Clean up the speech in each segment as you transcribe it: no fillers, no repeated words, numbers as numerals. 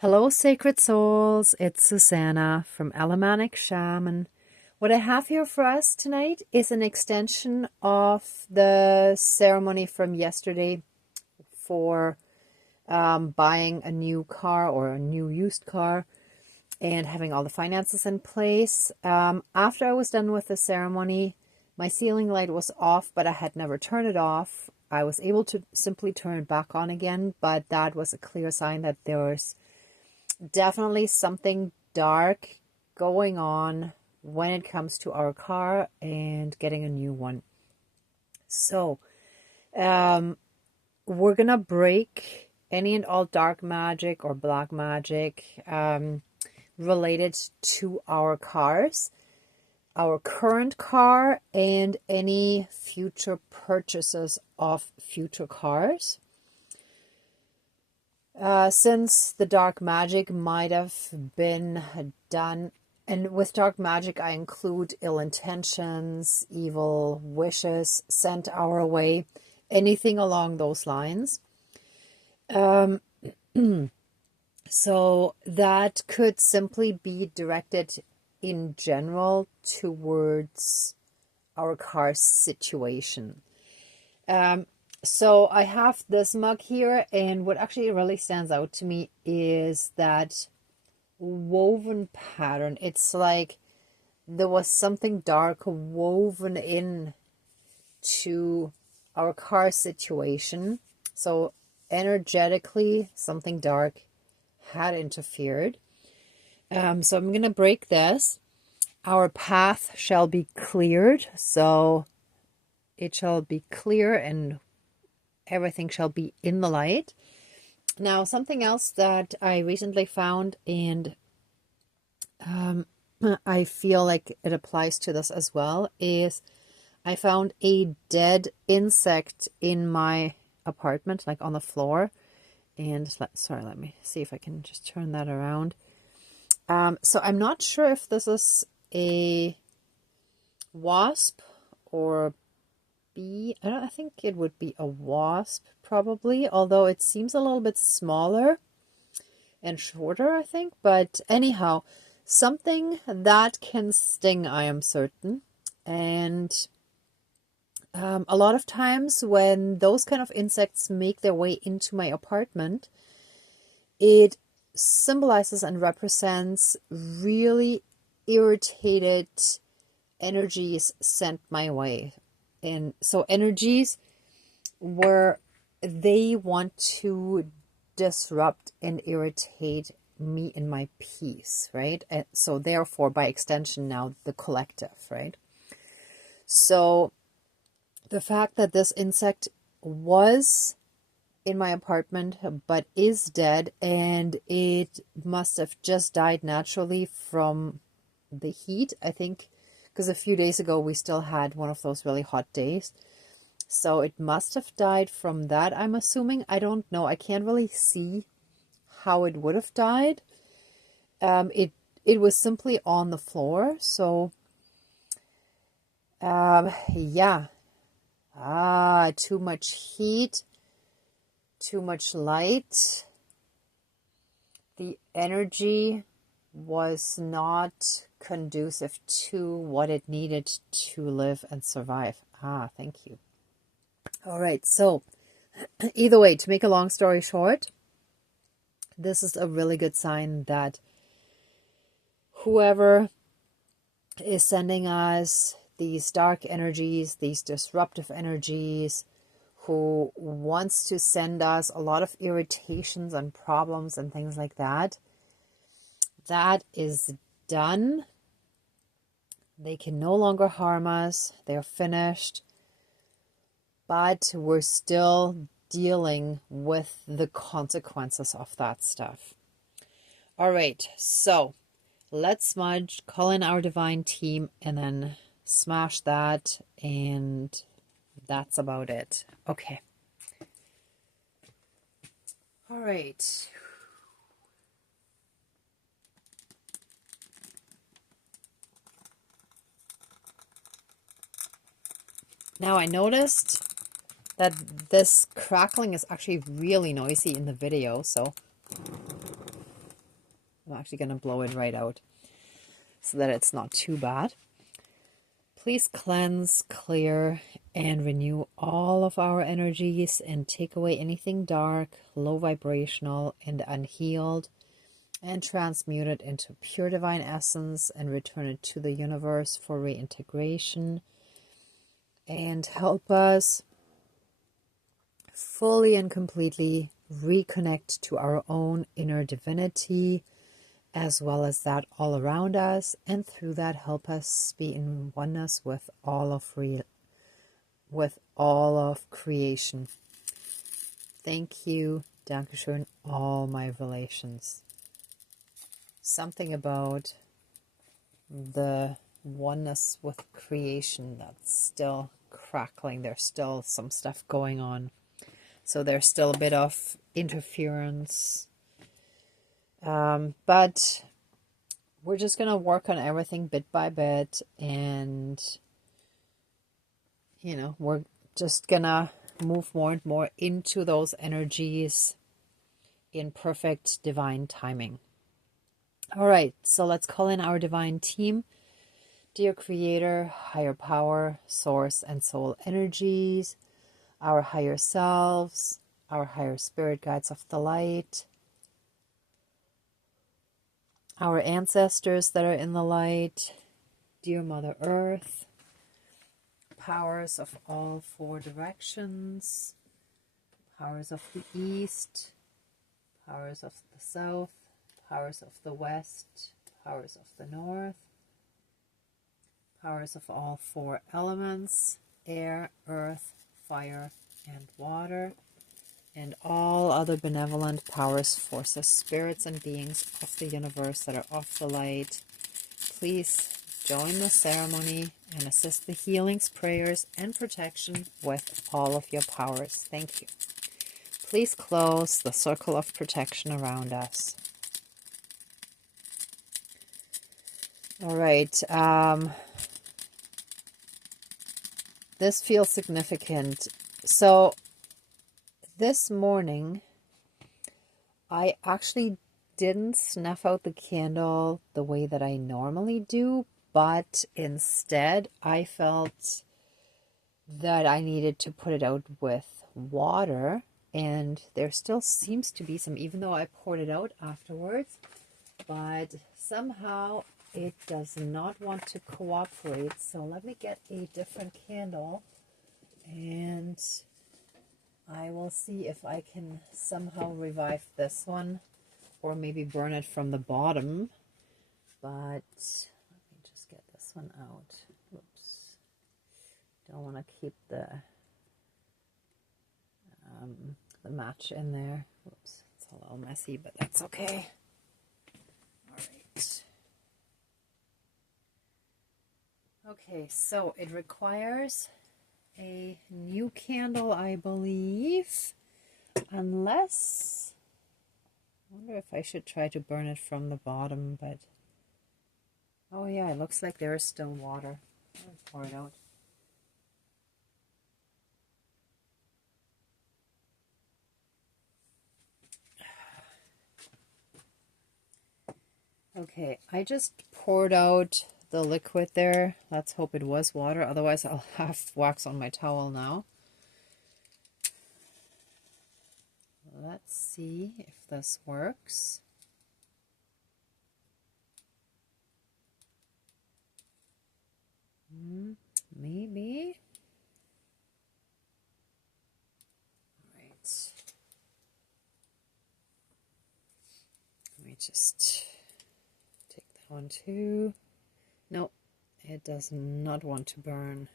Hello, sacred souls. It's Susanna from Alamanic Shaman. What I have here for us tonight is an extension of the ceremony from yesterday for buying a new car or a new used car and having all the finances in place. After I was done with the ceremony, my ceiling light was off, but I had never turned it off. I was able to simply turn it back on again, but that was a clear sign that there was definitely something dark going on when it comes to our car and getting a new one. So we're gonna break any and all dark magic or black magic related to our cars, our current car, and any future purchases of future cars. Since the dark magic might have been done, and with dark magic I include ill intentions, evil wishes sent our way, anything along those lines. So that could simply be directed in general towards our car situation. So I have this mug here, and what actually really stands out to me is that woven pattern. It's like there was something dark woven in to our car situation. So energetically, something dark had interfered. So I'm going to break this. Our path shall be cleared. So it shall be clear and everything shall be in the light. Now, something else that I recently found, and I feel like it applies to this as well, is I found a dead insect in my apartment, like on the floor. And let me see if I can just turn that around. So I'm not sure if this is a wasp or I think it would be a wasp probably, although it seems a little bit smaller and shorter, I think. But anyhow, something that can sting, I am certain. And a lot of times when those kind of insects make their way into my apartment, it symbolizes and represents really irritated energies sent my way. And so energies where they want to disrupt and irritate me in my peace, right? And so therefore, by extension now, the collective, right? So the fact that this insect was in my apartment but is dead, and it must have just died naturally from the heat, I think, because a few days ago we still had one of those really hot days. So it must have died from that, I'm assuming. I don't know. I can't really see how it would have died. It was simply on the floor. So, yeah. Too much heat, too much light. The energy was not conducive to what it needed to live and survive. Thank you. All right, so either way, to make a long story short, this is a really good sign that whoever is sending us these dark energies, these disruptive energies, who wants to send us a lot of irritations and problems and things like that, that is done. They can no longer harm us. They're finished. But we're still dealing with the consequences of that stuff. All right, so let's smudge, call in our divine team, and then smash that, and that's about it. Okay. All right. Now I noticed that this crackling is actually really noisy in the video, so I'm actually going to blow it right out so that it's not too bad. Please cleanse, clear, and renew all of our energies and take away anything dark, low vibrational, and unhealed, and transmute it into pure divine essence and return it to the universe for reintegration, and help us fully and completely reconnect to our own inner divinity, as well as that all around us, and through that help us be in oneness with all of creation. Thank you, Dankeschön, all my relations. Something about the oneness with creation that's still crackling. There's still some stuff going on. So there's still a bit of interference. But we're just going to work on everything bit by bit. And, you know, we're just going to move more and more into those energies in perfect divine timing. All right, so let's call in our divine team. Dear Creator, Higher Power, Source, and Soul energies, our higher selves, our higher spirit guides of the light, our ancestors that are in the light, dear Mother Earth, powers of all four directions, powers of the East, powers of the South, powers of the West, powers of the North, powers of all four elements, air, earth, fire, and water, and all other benevolent powers, forces, spirits, and beings of the universe that are of the light. Please join the ceremony and assist the healings, prayers, and protection with all of your powers. Thank you. Please close the circle of protection around us. All right. This feels significant. So this morning, I actually didn't snuff out the candle the way that I normally do, but instead I felt that I needed to put it out with water, and there still seems to be some, even though I poured it out afterwards, but somehow it does not want to cooperate. So let me get a different candle and I will see if I can somehow revive this one or maybe burn it from the bottom. But let me just get this one out. Whoops. Don't want to keep the match in there. Whoops. It's a little messy, but that's okay. All right. Okay, so it requires a new candle, I believe, unless, I wonder if I should try to burn it from the bottom, but, oh yeah, it looks like there is still water. I'll pour it out. Okay, I just poured out the liquid there. Let's hope it was water, otherwise I'll have wax on my towel now. Let's see if this works. Maybe. All right. Let me just take that one too. Nope, it does not want to burn.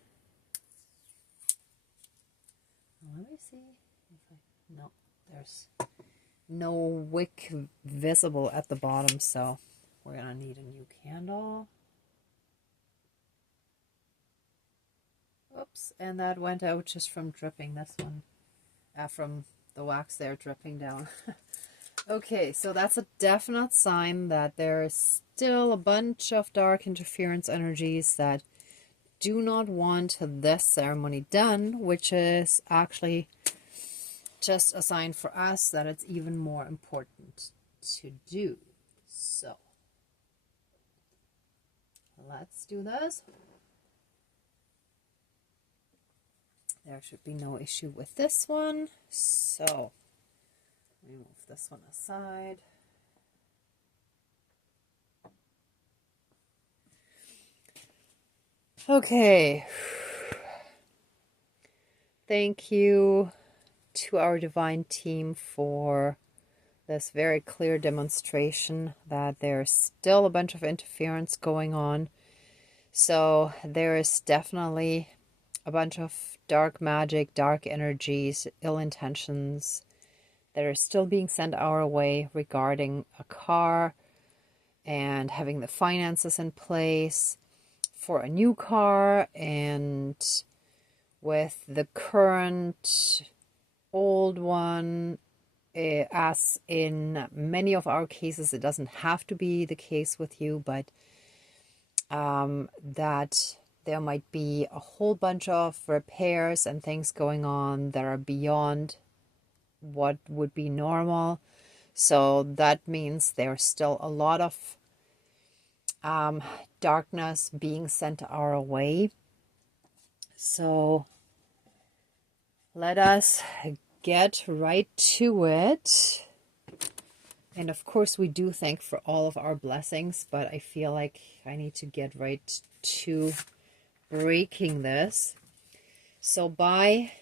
Let me see if I, no, there's no wick visible at the bottom, so we're gonna need a new candle. Oops, and that went out just from dripping this one, from the wax there dripping down. Okay, so that's a definite sign that there is still a bunch of dark interference energies that do not want this ceremony done, which is actually just a sign for us that it's even more important to do. So let's do this. There should be no issue with this one. So we move this one aside. Okay. Thank you to our divine team for this very clear demonstration that there's still a bunch of interference going on. So there is definitely a bunch of dark magic, dark energies, ill intentions that are still being sent our way regarding a car and having the finances in place for a new car, and with the current old one, as in many of our cases, it doesn't have to be the case with you, but that there might be a whole bunch of repairs and things going on that are beyond what would be normal. So that means there's still a lot of darkness being sent our way. So let us get right to it. And of course, we do thank for all of our blessings, but I feel like I need to get right to breaking this. So by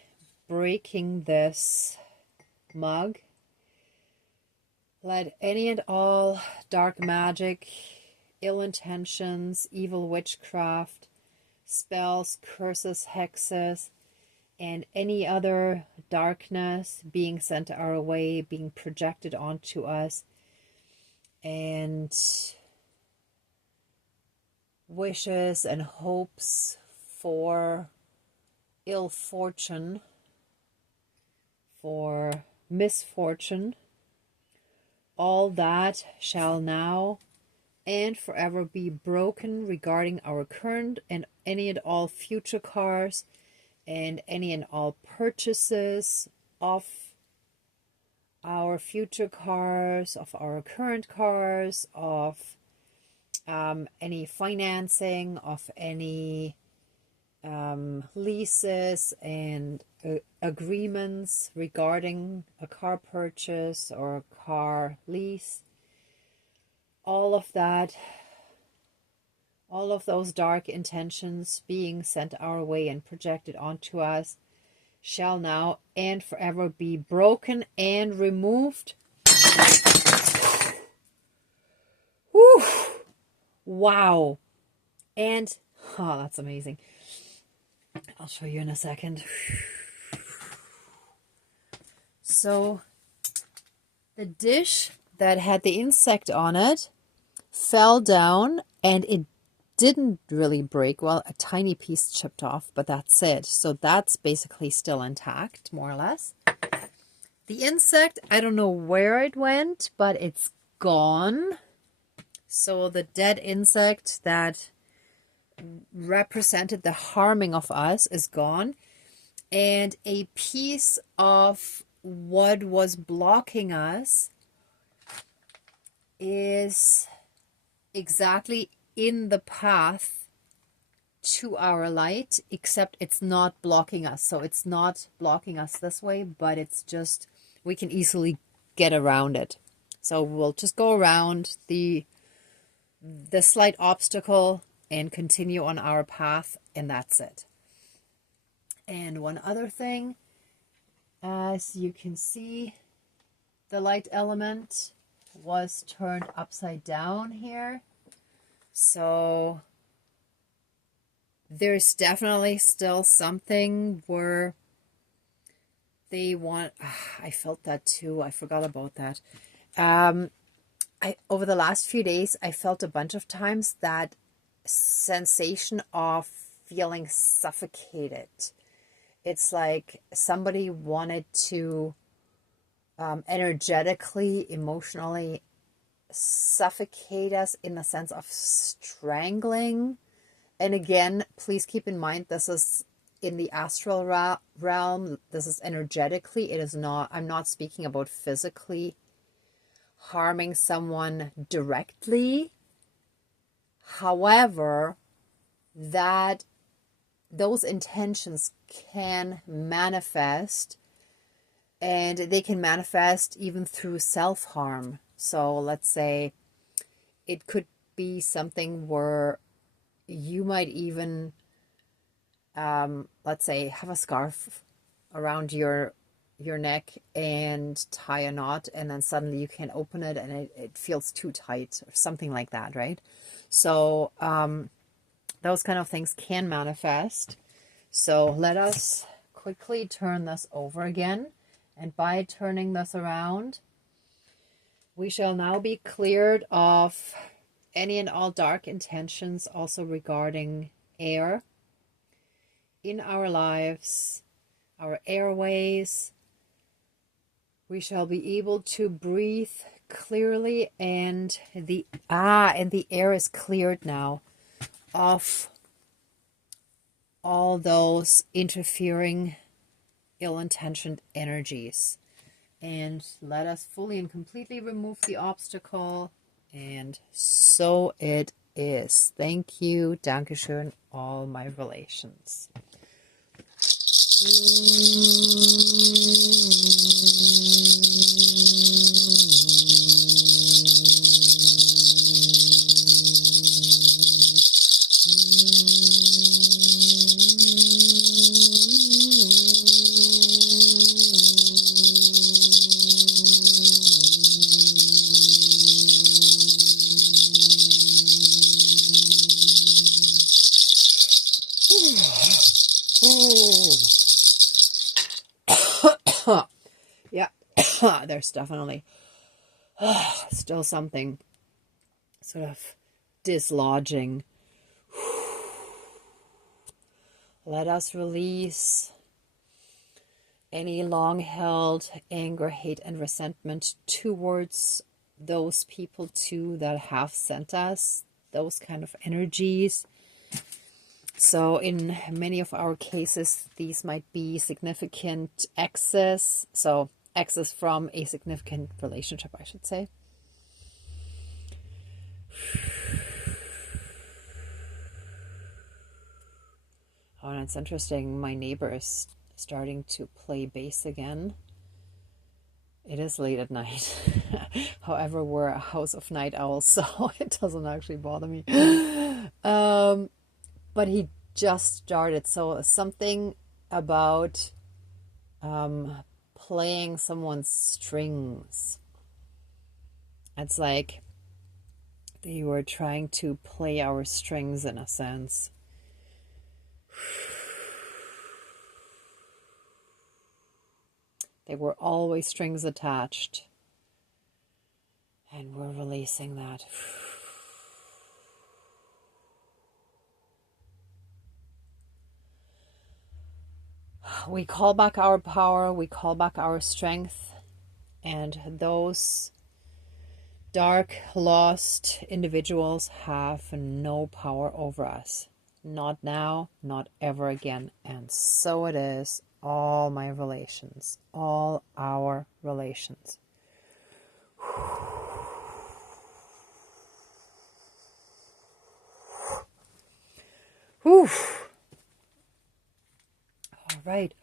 breaking this mug, let any and all dark magic, ill intentions, evil witchcraft, spells, curses, hexes, and any other darkness being sent our way, being projected onto us, and wishes and hopes for ill fortune, for misfortune, all that shall now and forever be broken regarding our current and any and all future cars, and any and all purchases of our future cars, of our current cars, of any financing, of any leases and agreements regarding a car purchase or a car lease. All of that, all of those dark intentions being sent our way and projected onto us shall now and forever be broken and removed. Whew. Wow. And, oh, that's amazing. I'll show you in a second. So, the dish that had the insect on it fell down, and it didn't really break. Well, a tiny piece chipped off, but that's it. So that's basically still intact, more or less. The insect, I don't know where it went, but it's gone. So the dead insect that represented the harming of us is gone. And a piece of what was blocking us is exactly in the path to our light, except it's not blocking us. So it's not blocking us this way, but it's just, we can easily get around it. So we'll just go around the slight obstacle and continue on our path, and that's it. And one other thing, as you can see, the light element was turned upside down here. So there's definitely still something where they want, I felt that too. I forgot about that. Over the last few days, I felt a bunch of times that sensation of feeling suffocated. It's like somebody wanted to energetically, emotionally suffocate us in the sense of strangling. And again, please keep in mind, this is in the astral realm. This is energetically. It is not, I'm not speaking about physically harming someone directly. However, that those intentions can manifest, and they can manifest even through self-harm. So let's say it could be something where you might even, let's say, have a scarf around your neck and tie a knot, and then suddenly you can't open it and it feels too tight or something like that, right? So those kind of things can manifest. So let us quickly turn this over again. And by turning this around, we shall now be cleared of any and all dark intentions, also regarding air in our lives, our airways. We shall be able to breathe clearly, and the air is cleared now of all those interfering ill-intentioned energies. And let us fully and completely remove the obstacle. And so it is. Thank you. Dankeschön, all my relations. Yeah, there's definitely still something sort of dislodging. Let us release any long-held anger, hate, and resentment towards those people too that have sent us those kind of energies. So in many of our cases, these might be significant exes. So exes from a significant relationship, I should say. Oh, and it's interesting. My neighbor is starting to play bass again. It is late at night. However, we're a house of night owls, so it doesn't actually bother me. But he just started. So something about playing someone's strings. It's like they were trying to play our strings in a sense. They were always strings attached. And we're releasing that. We call back our power, we call back our strength, and those dark, lost individuals have no power over us. Not now, not ever again. And so it is, all my relations, all our relations. Whew. All right.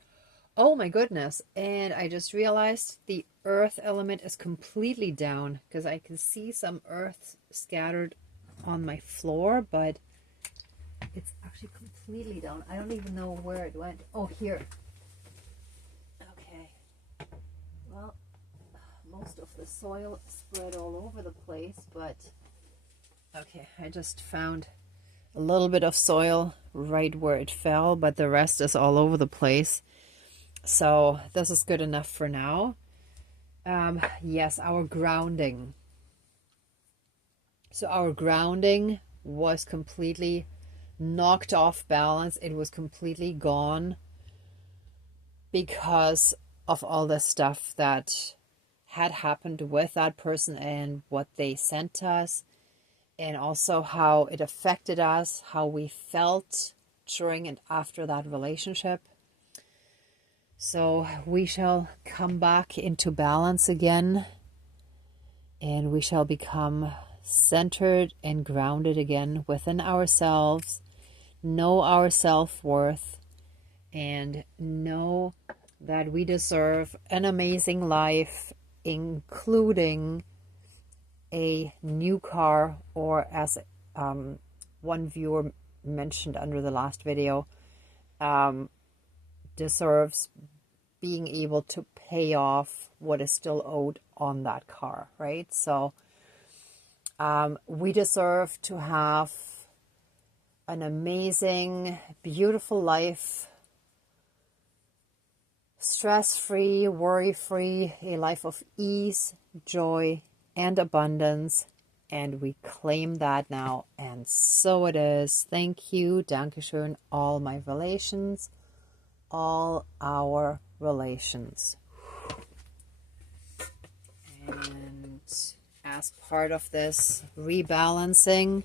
Oh my goodness. And I just realized the earth element is completely down because I can see some earth scattered on my floor, but it's actually completely down. I don't even know where it went. Oh, here. Okay. Well, most of the soil spread all over the place, but okay, I just found a little bit of soil right where it fell, but the rest is all over the place. So this is good enough for now. Yes, our grounding. So our grounding was completely knocked off balance. It was completely gone because of all the stuff that had happened with that person and what they sent to us, and also how it affected us, how we felt during and after that relationship. So we shall come back into balance again. and we shall become centered and grounded again within ourselves, know our self-worth, and know that we deserve an amazing life, including a new car, or as one viewer mentioned under the last video, deserves being able to pay off what is still owed on that car, right? So we deserve to have an amazing, beautiful life, stress-free, worry-free, a life of ease, joy, and abundance. And we claim that now, and so it is. Thank you, Dankeschön, all my relations, all our relations. And as part of this rebalancing,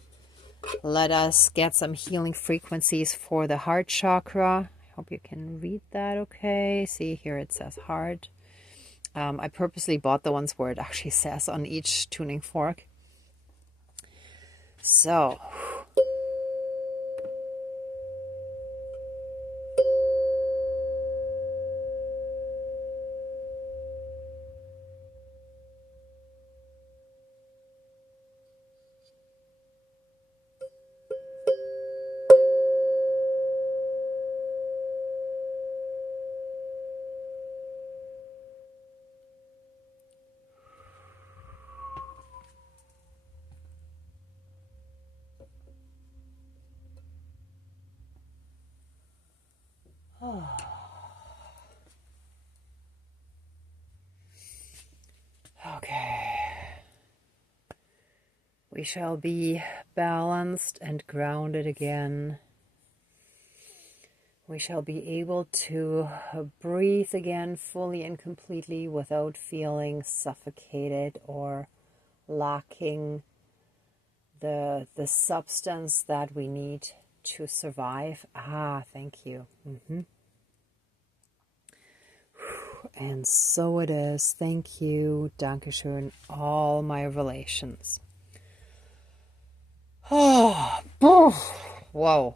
let us get some healing frequencies for the heart chakra. I hope you can read that okay. See, here it says heart. I purposely bought the ones where it actually says on each tuning fork. So, okay. We shall be balanced and grounded again. We shall be able to breathe again fully and completely without feeling suffocated or lacking the substance that we need to survive. Thank you. And so it is. Thank you. Dankeschön. All my relations. Oh, whoa.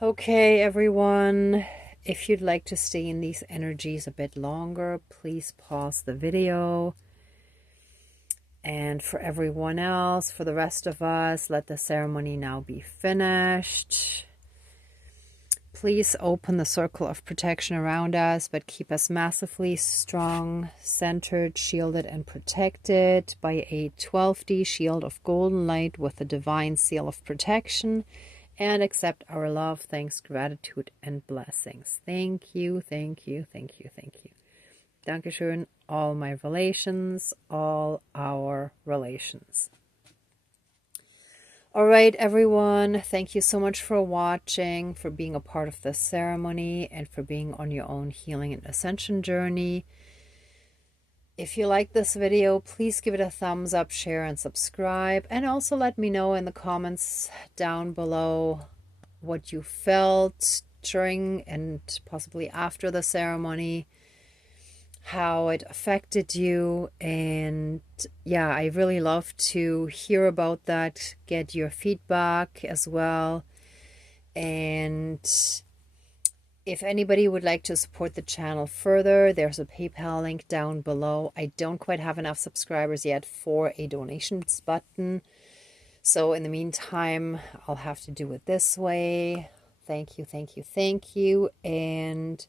Okay, everyone. If you'd like to stay in these energies a bit longer, please pause the video. And for everyone else, for the rest of us, let the ceremony now be finished. Please open the circle of protection around us, but keep us massively strong, centered, shielded, and protected by a 12D shield of golden light with the divine seal of protection, and accept our love, thanks, gratitude, and blessings. Thank you, thank you, thank you, thank you. Dankeschön, all my relations, all our relations. All right, everyone, thank you so much for watching, for being a part of this ceremony, and for being on your own healing and ascension journey. If you like this video, please give it a thumbs up, share, and subscribe. And also let me know in the comments down below what you felt during and possibly after the ceremony, how it affected you. And yeah, I really love to hear about that, get your feedback as well. And if anybody would like to support the channel further, there's a PayPal link down below. I don't quite have enough subscribers yet for a donations button, so in the meantime I'll have to do it this way. Thank you, thank you, thank you. And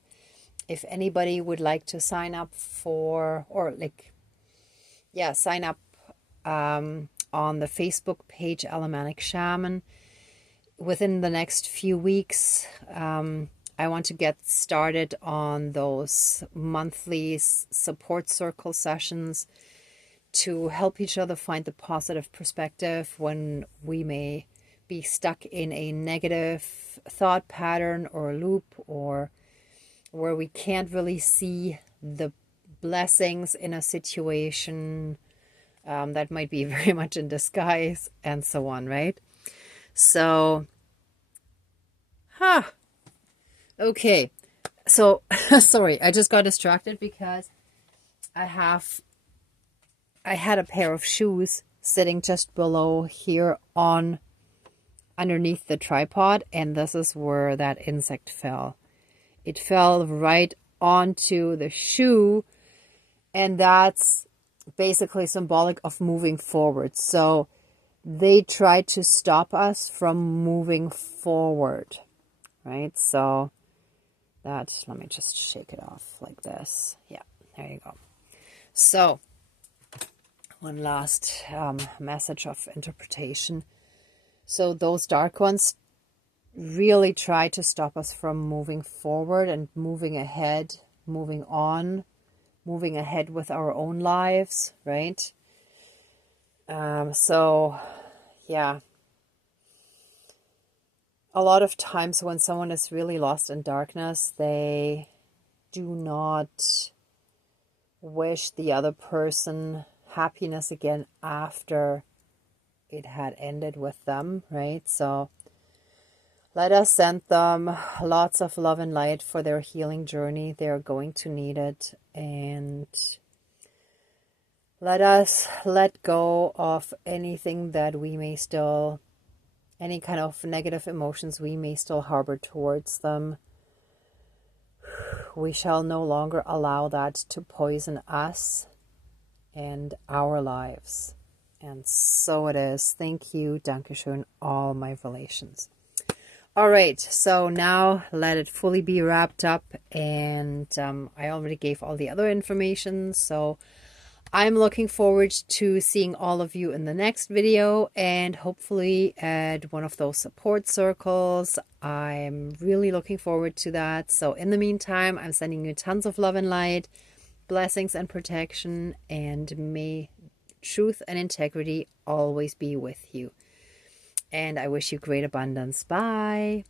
if anybody would like to sign up for, or sign up on the Facebook page Alamanic Shaman within the next few weeks, I want to get started on those monthly support circle sessions to help each other find the positive perspective when we may be stuck in a negative thought pattern or loop, or where we can't really see the blessings in a situation that might be very much in disguise, and so on, right? So, okay. So, sorry, I just got distracted because I have I had a pair of shoes sitting just below here on underneath the tripod, and this is where that insect fell. It fell right onto the shoe, and that's basically symbolic of moving forward. So they tried to stop us from moving forward, right? So that, let me just shake it off like this. Yeah, there you go. So one last message of interpretation. So those dark ones really try to stop us from moving forward and moving ahead, moving on, moving ahead with our own lives, right? So, yeah. A lot of times when someone is really lost in darkness, they do not wish the other person happiness again after it had ended with them, right? So let us send them lots of love and light for their healing journey. They're going to need it. And let us let go of anything that we may still, any kind of negative emotions we may still harbor towards them. We shall no longer allow that to poison us and our lives. And so it is. Thank you, Dankeschön, all my relations. All right, so now let it fully be wrapped up. And I already gave all the other information. So I'm looking forward to seeing all of you in the next video, and hopefully at one of those support circles. I'm really looking forward to that. So in the meantime, I'm sending you tons of love and light, blessings and protection, and may truth and integrity always be with you. And I wish you great abundance. Bye.